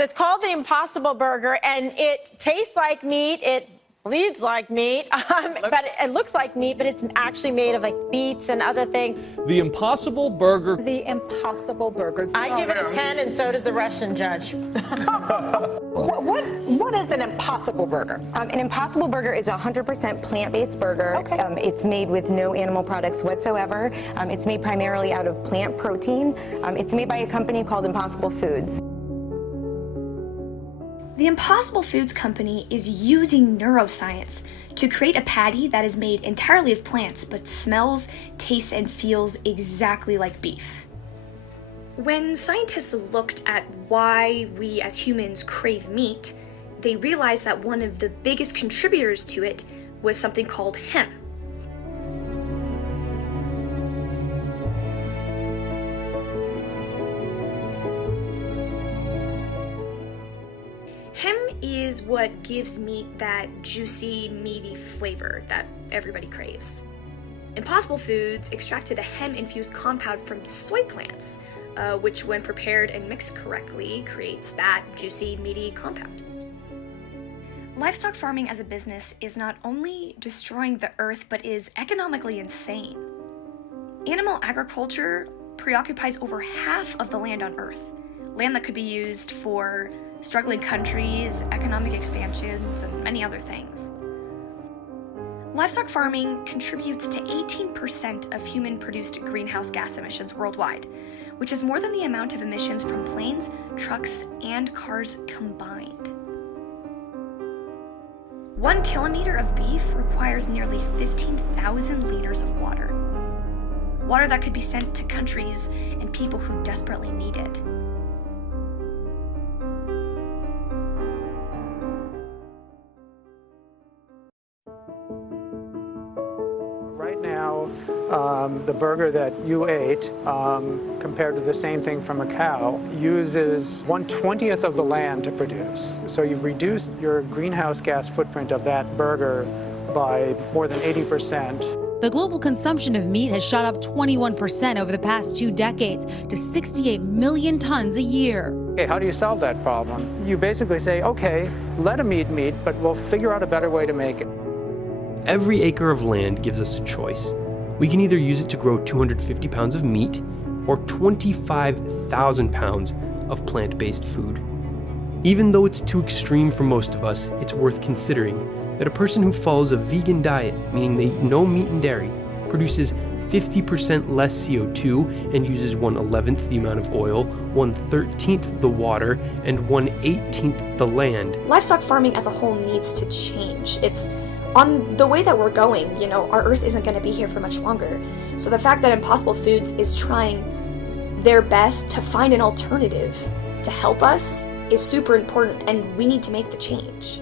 It's called the Impossible Burger, and it tastes like meat. It bleeds like meat, but it looks like meat, but it's actually made of like beets and other things. The Impossible Burger. The Impossible Burger. I give it a 10, and so does the Russian judge. What is an Impossible Burger? An Impossible Burger is a 100% plant-based burger. Okay. It's made with no animal products whatsoever. It's made primarily out of plant protein. It's made by a company called Impossible Foods. The Impossible Foods company is using neuroscience to create a patty that is made entirely of plants but smells, tastes, and feels exactly like beef. When scientists looked at why we as humans crave meat, they realized that one of the biggest contributors to it was something called hemp. Hemp is what gives meat that juicy, meaty flavor that everybody craves. Impossible Foods extracted a hemp-infused compound from soy plants, which when prepared and mixed correctly creates that juicy, meaty compound. Livestock farming as a business is not only destroying the earth, but is economically insane. Animal agriculture preoccupies over half of the land on Earth, land that could be used for struggling countries, economic expansions, and many other things. Livestock farming contributes to 18% of human-produced greenhouse gas emissions worldwide, which is more than the amount of emissions from planes, trucks, and cars combined. 1 kilometer of beef requires nearly 15,000 liters of water. Water that could be sent to countries and people who desperately need it. Right now, the burger that you ate, compared to the same thing from a cow, uses 1/20th of the land to produce. So you've reduced your greenhouse gas footprint of that burger by more than 80%. The global consumption of meat has shot up 21% over the past 2 decades to 68 million tons a year. Okay, how do you solve that problem? You basically say, okay, let them eat meat, but we'll figure out a better way to make it. Every acre of land gives us a choice. We can either use it to grow 250 pounds of meat or 25,000 pounds of plant-based food. Even though it's too extreme for most of us, it's worth considering that a person who follows a vegan diet, meaning they eat no meat and dairy, produces 50% less CO2 and uses 1/11th the amount of oil, 1/13th the water, and 1/18th the land. Livestock farming as a whole needs to change. It's on the way that we're going, our Earth isn't going to be here for much longer. So the fact that Impossible Foods is trying their best to find an alternative to help us is super important, and we need to make the change.